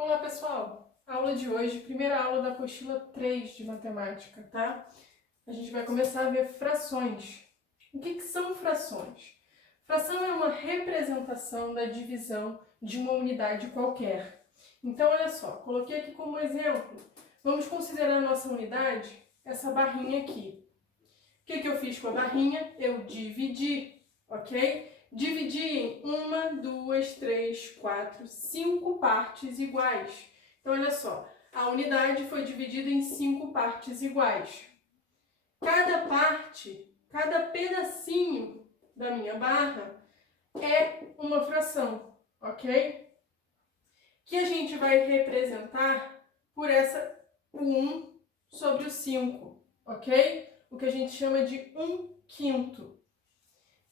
Olá, pessoal! Aula de hoje, primeira aula da apostila 3 de matemática, tá? A gente vai começar a ver frações. O que são frações? Fração é uma representação da divisão de uma unidade qualquer. Então, olha só, coloquei aqui como exemplo. Vamos considerar a nossa unidade, essa barrinha aqui. O que eu fiz com a barrinha? Eu dividi, ok? Dividi em 1, 2, 3, 4, 5 partes iguais. Então, olha só, a unidade foi dividida em 5 partes iguais. Cada parte, cada pedacinho da minha barra é uma fração, ok? Que a gente vai representar por essa 1 sobre o 5, ok? O que a gente chama de 1/5.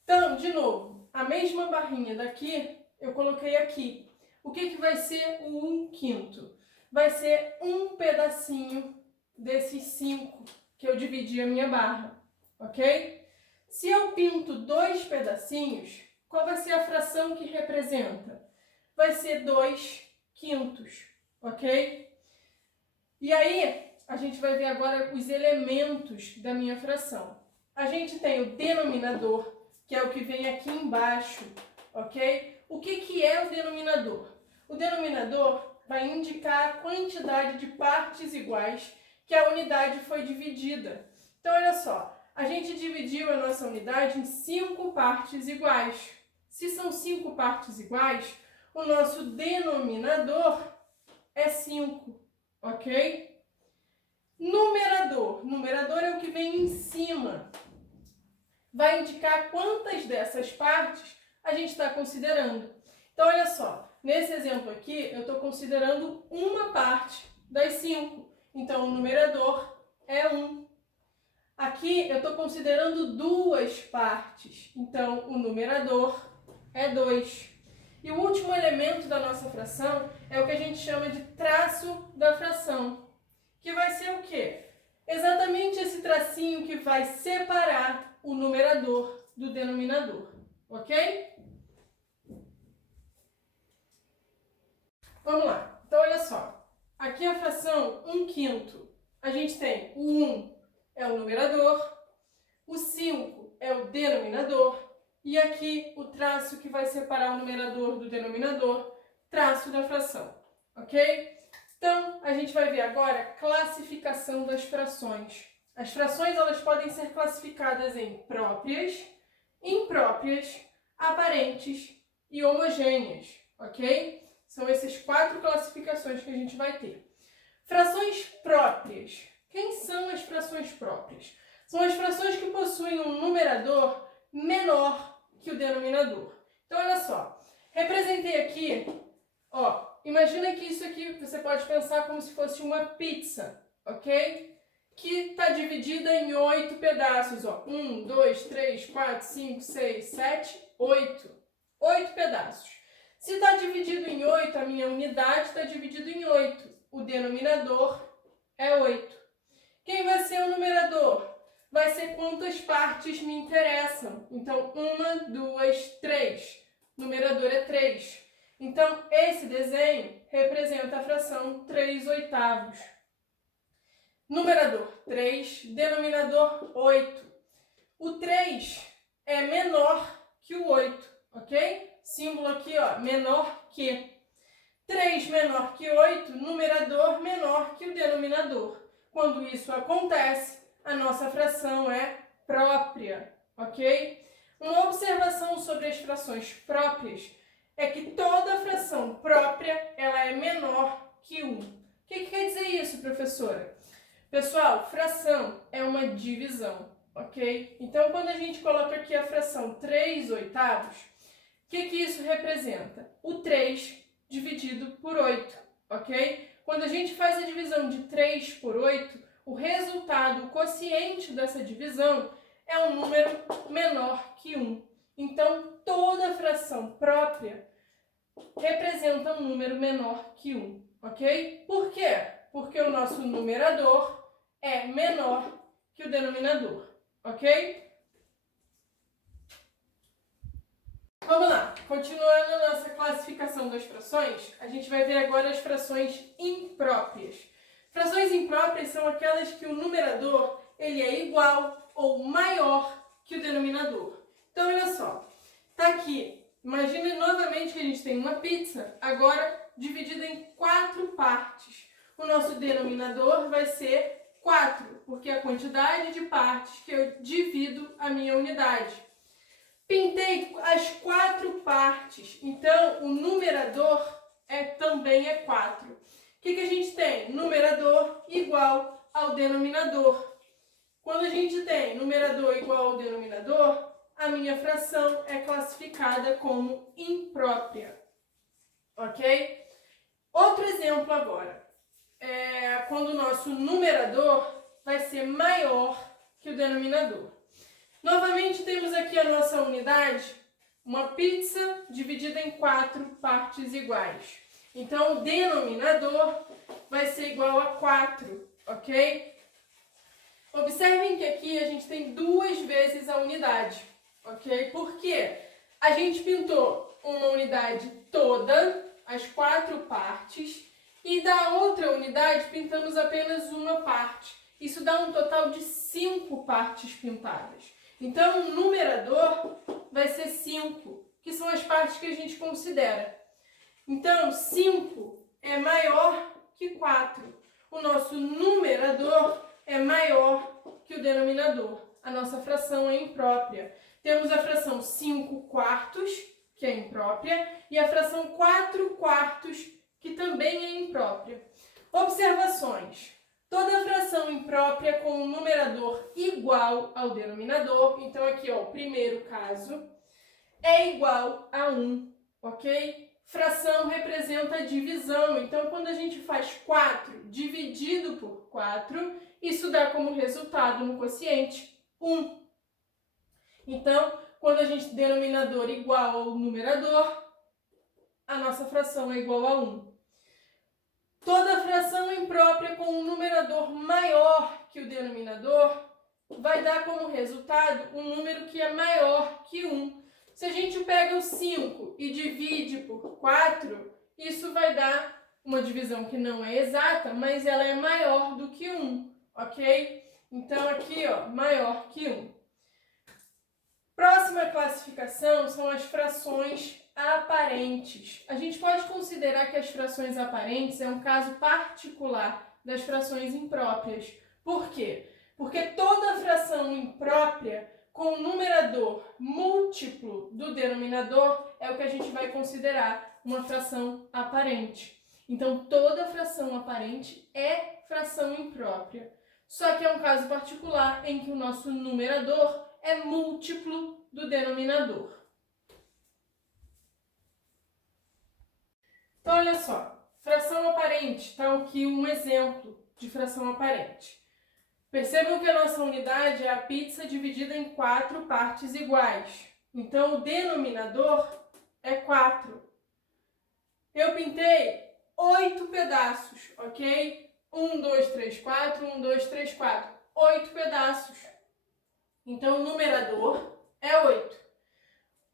Então, de novo, a mesma barrinha daqui, eu coloquei aqui. O que vai ser o 1/5? Vai ser um pedacinho desses 5 que eu dividi a minha barra, ok? Se eu pinto 2 pedacinhos, qual vai ser a fração que representa? Vai ser 2/5, ok? E aí, a gente vai ver agora os elementos da minha fração. A gente tem o denominador, que é o que vem aqui embaixo, ok? O que é o denominador? O denominador vai indicar a quantidade de partes iguais que a unidade foi dividida. Então, olha só, a gente dividiu a nossa unidade em 5 partes iguais. Se são 5 partes iguais, o nosso denominador é 5, ok? Numerador. Numerador é o que vem em cima. Vai indicar quantas dessas partes a gente está considerando. Então, olha só, nesse exemplo aqui, eu estou considerando uma parte das 5. Então, o numerador é 1. Aqui, eu estou considerando 2 partes. Então, o numerador é 2. E o último elemento da nossa fração é o que a gente chama de traço da fração. Que vai ser o quê? Exatamente esse tracinho que vai separar o numerador do denominador, ok? Vamos lá. Então, olha só. Aqui a fração 1/5. A gente tem o 1 é o numerador, o 5 é o denominador, e aqui o traço que vai separar o numerador do denominador, traço da fração, ok? Então, a gente vai ver agora a classificação das frações. As frações elas podem ser classificadas em próprias, impróprias, aparentes e homogêneas, ok? São essas 4 classificações que a gente vai ter. Frações próprias. Quem são as frações próprias? São as frações que possuem um numerador menor que o denominador. Então, olha só. Representei aqui, ó, imagina que isso aqui você pode pensar como se fosse uma pizza, ok? Que está dividida em 8 pedaços, ó. 1, 2, 3, 4, 5, 6, 7, 8. 8 pedaços. Se está dividido em 8, a minha unidade está dividida em 8. O denominador é 8. Quem vai ser o numerador? Vai ser quantas partes me interessam. Então, 1, 2, 3. Numerador é 3. Então, esse desenho representa a fração 3/8. Numerador 3, denominador 8. O 3 é menor que o 8, ok? Símbolo aqui, ó, menor que. 3 menor que 8, numerador menor que o denominador. Quando isso acontece, a nossa fração é própria, ok? Uma observação sobre as frações próprias é que toda fração própria ela é menor que 1. O que quer dizer isso, professora? Pessoal, fração é uma divisão, ok? Então, quando a gente coloca aqui a fração 3/8, o que isso representa? O 3 dividido por 8, ok? Quando a gente faz a divisão de 3 por 8, o resultado, o quociente dessa divisão é um número menor que 1. Então, toda fração própria representa um número menor que 1, ok? Por quê? Porque o nosso numerador é menor que o denominador, ok? Vamos lá, continuando a nossa classificação das frações, a gente vai ver agora as frações impróprias. Frações impróprias são aquelas que o numerador ele é igual ou maior que o denominador. Então, olha só, tá aqui, imagine novamente que a gente tem uma pizza, agora dividida em 4 partes. O nosso denominador vai ser 4, porque é a quantidade de partes que eu divido a minha unidade. Pintei as 4 partes, então o numerador também é 4. O que a gente tem? Numerador igual ao denominador. Quando a gente tem numerador igual ao denominador, a minha fração é classificada como imprópria. Ok? Outro exemplo agora. Quando o nosso numerador vai ser maior que o denominador. Novamente temos aqui a nossa unidade, uma pizza dividida em 4 partes iguais. Então, o denominador vai ser igual a 4, ok? Observem que aqui a gente tem 2 vezes a unidade, ok? Porque a gente pintou uma unidade toda, as 4 partes, e da outra unidade pintamos apenas uma parte. Isso dá um total de 5 partes pintadas. Então, o numerador vai ser 5, que são as partes que a gente considera. Então, 5 é maior que 4. O nosso numerador é maior que o denominador. A nossa fração é imprópria. Temos a fração 5 quartos, que é imprópria, e a fração 4 quartos, que também é imprópria. Observações. Toda fração imprópria com um numerador igual ao denominador, então aqui ó, o primeiro caso, é igual a 1, ok? Fração representa a divisão, então quando a gente faz 4 dividido por 4, isso dá como resultado no quociente 1. Então, quando a gente tem denominador igual ao numerador, a nossa fração é igual a 1. Toda fração imprópria com um numerador maior que o denominador vai dar como resultado um número que é maior que 1. Se a gente pega o 5 e divide por 4, isso vai dar uma divisão que não é exata, mas ela é maior do que 1, ok? Então aqui, ó, maior que 1. Próxima classificação são as frações aparentes. A gente pode considerar que as frações aparentes é um caso particular das frações impróprias. Por quê? Porque toda fração imprópria com o numerador múltiplo do denominador é o que a gente vai considerar uma fração aparente. Então, toda fração aparente é fração imprópria. Só que é um caso particular em que o nosso numerador é múltiplo do denominador. Então, olha só, fração aparente, está aqui um exemplo de fração aparente. Percebam que a nossa unidade é a pizza dividida em 4 partes iguais. Então, o denominador é 4. Eu pintei 8 pedaços, ok? 1, 2, 3, 4, 1, 2, 3, 4. 8 pedaços. Então, o numerador é 8.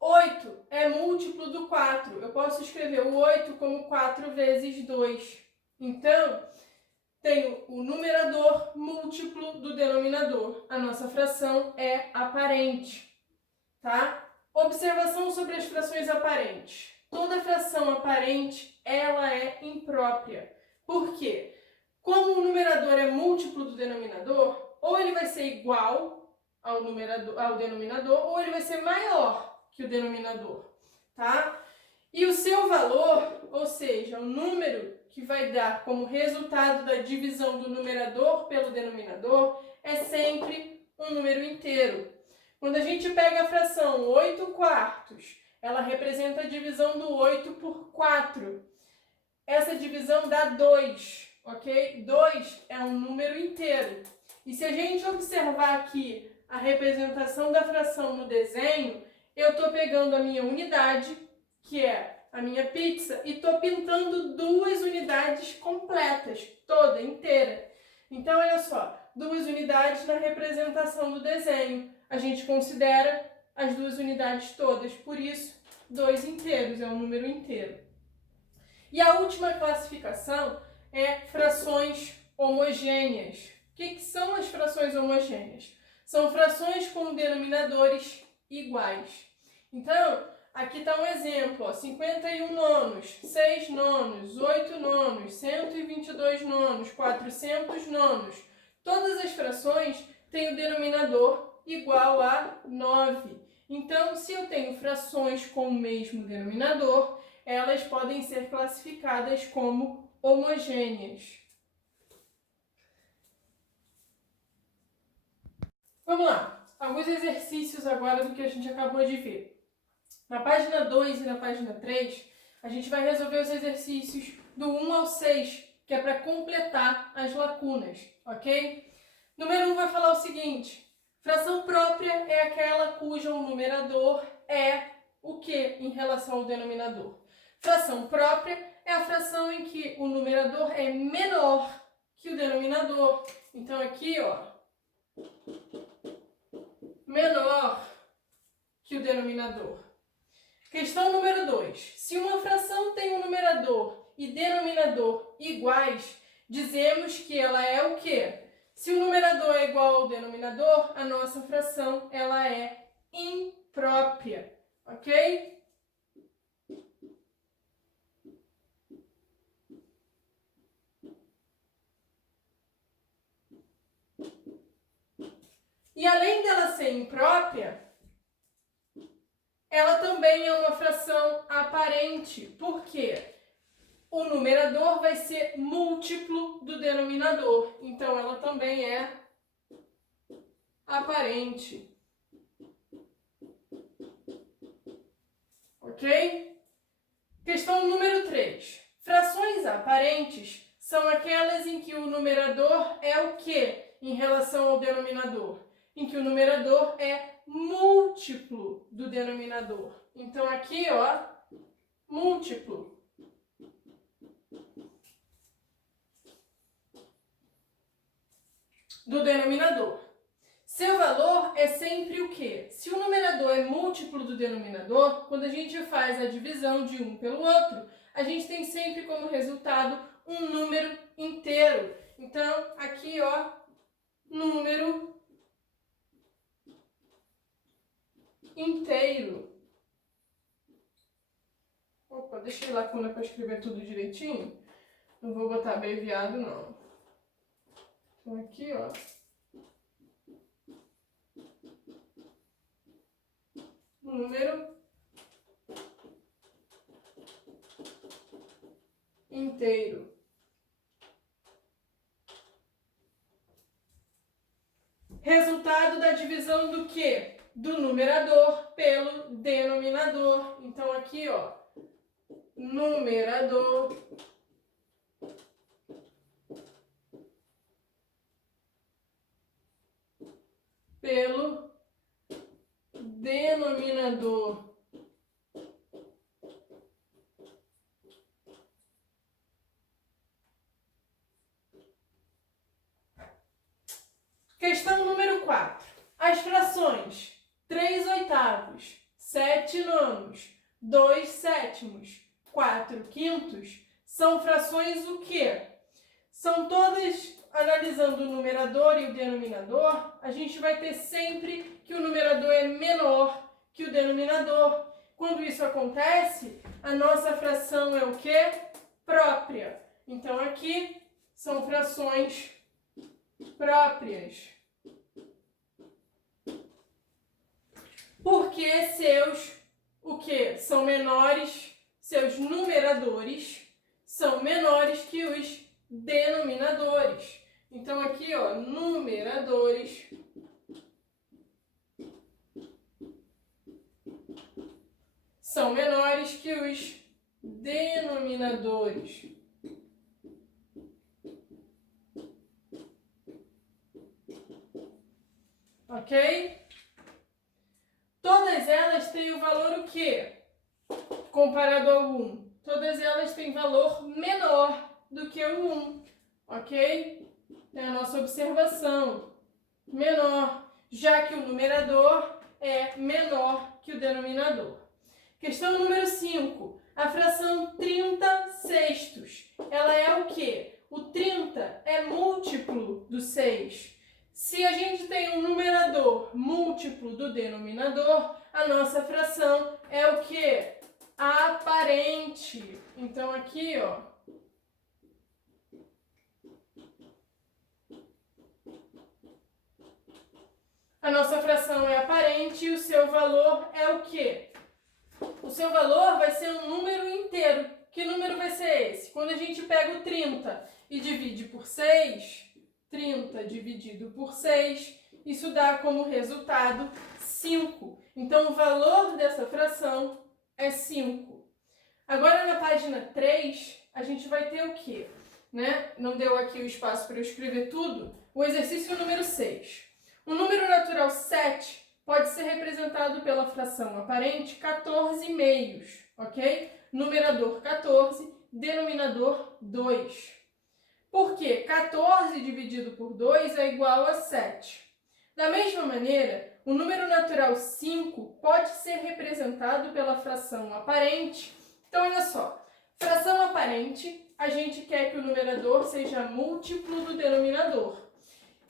8 é múltiplo do 4. Eu posso escrever o 8 como 4 vezes 2. Então, tenho o numerador múltiplo do denominador. A nossa fração é aparente, tá? Observação sobre as frações aparentes. Toda fração aparente, ela é imprópria. Por quê? Como o numerador é múltiplo do denominador, ou ele vai ser igual ao denominador, ou ele vai ser maior que o denominador, tá? E o seu valor, ou seja, o número que vai dar como resultado da divisão do numerador pelo denominador, é sempre um número inteiro. Quando a gente pega a fração 8 quartos, ela representa a divisão do 8 por 4. Essa divisão dá 2, ok? 2 é um número inteiro. E se a gente observar aqui a representação da fração no desenho, eu estou pegando a minha unidade, que é a minha pizza, e estou pintando 2 unidades completas, toda, inteira. Então, olha só, 2 unidades na representação do desenho. A gente considera as 2 unidades todas, por isso 2 inteiros, é um número inteiro. E a última classificação é frações homogêneas. O que são as frações homogêneas? São frações com denominadores iguais. Então, aqui está um exemplo, ó, 51 nonos, 6 nonos, 8 nonos, 122 nonos, 400 nonos. Todas as frações têm o denominador igual a 9. Então, se eu tenho frações com o mesmo denominador, elas podem ser classificadas como homogêneas. Vamos lá, alguns exercícios agora do que a gente acabou de ver. Na página 2 e na página 3, a gente vai resolver os exercícios do 1 ao 6, que é para completar as lacunas, ok? Número 1 vai falar o seguinte: fração própria é aquela cujo numerador é o que em relação ao denominador? Fração própria é a fração em que o numerador é menor que o denominador. Então aqui, ó, menor que o denominador. Questão número 2. Se uma fração tem um numerador e denominador iguais, dizemos que ela é o quê? Se o numerador é igual ao denominador, a nossa fração ela é imprópria, ok? E além dela ser imprópria, ela também é uma fração aparente. Por quê? O numerador vai ser múltiplo do denominador. Então, ela também é aparente. Ok? Questão número 3. Frações aparentes são aquelas em que o numerador é o quê em relação ao denominador? Em que o numerador é múltiplo do denominador. Então, aqui, ó, múltiplo. Do denominador. Seu valor é sempre o quê? Se o numerador é múltiplo do denominador, quando a gente faz a divisão de um pelo outro, a gente tem sempre como resultado um número inteiro. Então, aqui, ó, número inteiro. Opa, deixei lacuna para escrever tudo direitinho. Não vou botar abreviado, não. Então, aqui, ó. Número inteiro. Resultado da divisão do quê? Do numerador pelo denominador. Então, aqui, ó, numerador pelo denominador. Questão número 4. As frações 3 oitavos, 7 nonos, 2 sétimos, 4 quintos são frações o quê? São todas, analisando o numerador e o denominador, a gente vai ter sempre que o numerador é menor que o denominador. Quando isso acontece, a nossa fração é o quê? Própria. Então, aqui são frações próprias. Porque seus, o quê? São menores, seus numeradores são menores que os denominadores. Então, aqui, ó, numeradores são menores que os denominadores. Ok? Todas elas têm o valor o quê? Comparado ao 1. Todas elas têm valor menor do que o 1. Ok? É a nossa observação. Menor, já que o numerador é menor que o denominador. Questão número 5. A fração 30/6. Ela é o quê? O 30 é múltiplo do 6. Se a gente tem um numerador múltiplo do denominador, a nossa fração é o quê? Aparente. Então aqui, ó, a nossa fração é aparente e o seu valor é o quê? O seu valor vai ser um número inteiro. Que número vai ser esse? Quando a gente pega o 30 e divide por 6, 30 dividido por 6, isso dá como resultado 5. Então, o valor dessa fração é 5. Agora, na página 3, a gente vai ter o quê? Não deu aqui o espaço para eu escrever tudo. O exercício número 6. O número natural 7 pode ser representado pela fração aparente 14/2, ok? Numerador 14, denominador 2. Por quê? 14 dividido por 2 é igual a 7. Da mesma maneira, o número natural 5 pode ser representado pela fração aparente. Então, olha só. Fração aparente, a gente quer que o numerador seja múltiplo do denominador.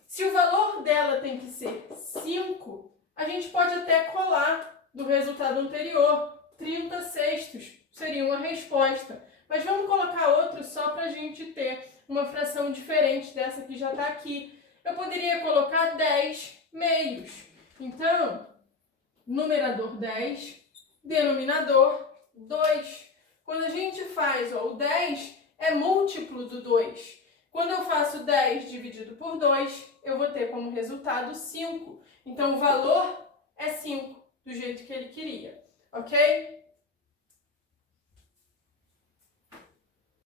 Se o valor dela tem que ser 5, a gente pode até colar do resultado anterior. 30/6 seria uma resposta. Mas vamos colocar outro só para a gente ter uma fração diferente dessa que já está aqui. Eu poderia colocar 10/2. Então, numerador 10, denominador 2. Quando a gente faz, ó, o 10 é múltiplo do 2. Quando eu faço 10 dividido por 2, eu vou ter como resultado 5. Então, o valor é 5, do jeito que ele queria, ok?